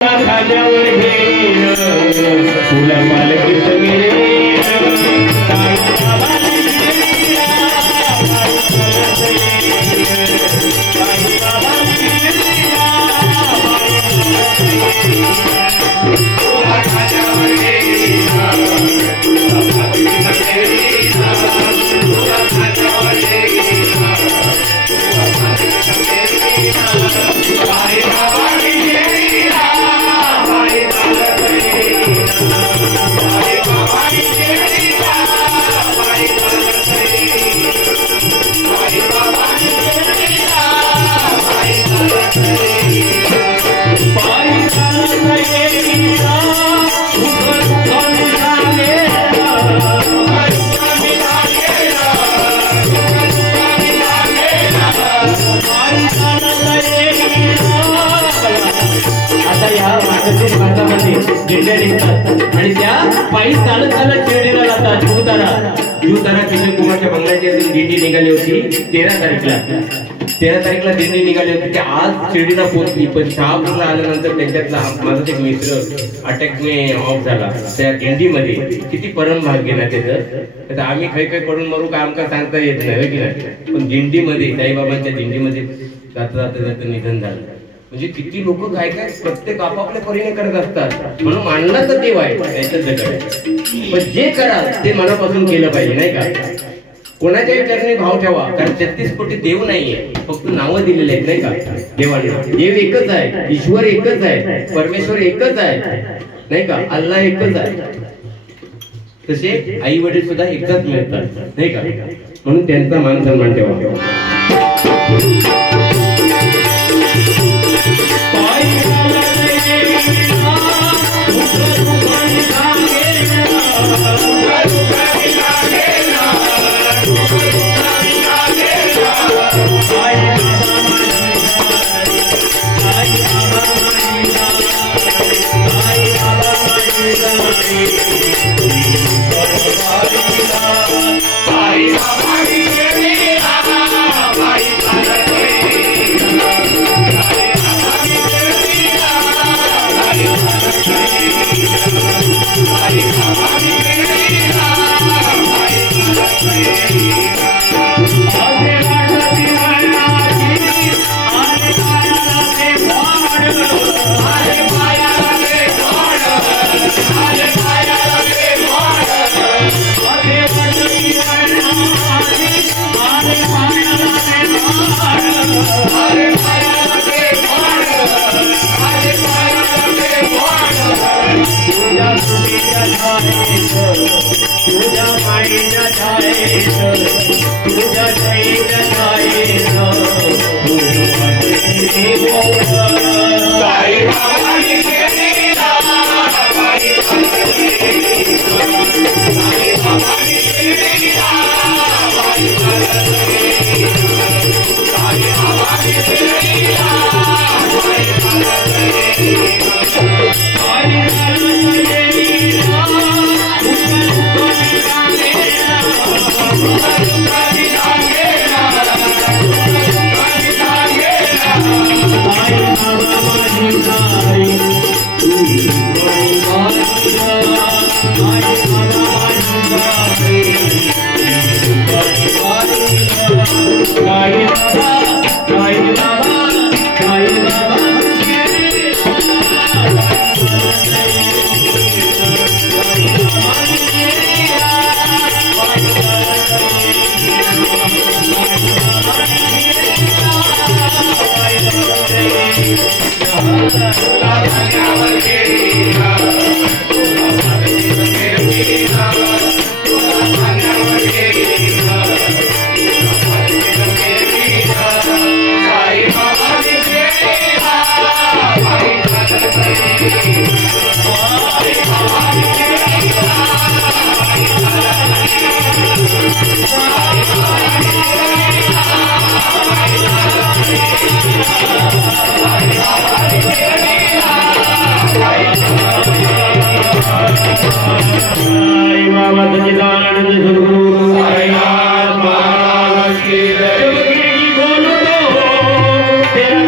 खाल्यावर घेण तुला पालखीत आणि त्या पायी चालत चालत शिर्डीला जातात. जीवतारा किशोर कुमारच्या बंगल्याची दिंडी निघाली होती 13 तारीखला दिंडी निघाली होती. ते आज शिर्डीला पोहोचली. पण शहापूरला आल्यानंतर त्यांच्यातला माझा एक मित्र अटॅकने ऑफ झाला त्या दिंडीमध्ये. किती परम भाग्य ना त्याचं. आम्ही काही पडून मरू का आमका सांगता येत नाही की नाही. पण दिंडीमध्ये साईबाबांच्या दिंडीमध्ये जाता निधन झालं. म्हणजे किती लोक काय काय प्रत्येक आपापल्या परीने करत असतात. म्हणून मानला तर देव आहे त्याच्यात. पण जे कराल ते मनापासून केलं पाहिजे नाही का. कोणाच्याही चरणी भाव ठेवा. कारण 33 कोटी देव नाहीये. फक्त नावं दिलेले आहेत नाही का देवांना. देव एकच आहे. ईश्वर एकच आहे. परमेश्वर एकच आहे नाही का. अल्लाह एकच आहे. तसे आई वडील सुद्धा एकच मिळतात नाही का. म्हणून त्यांचा मान सन्मान ठेवा. Hare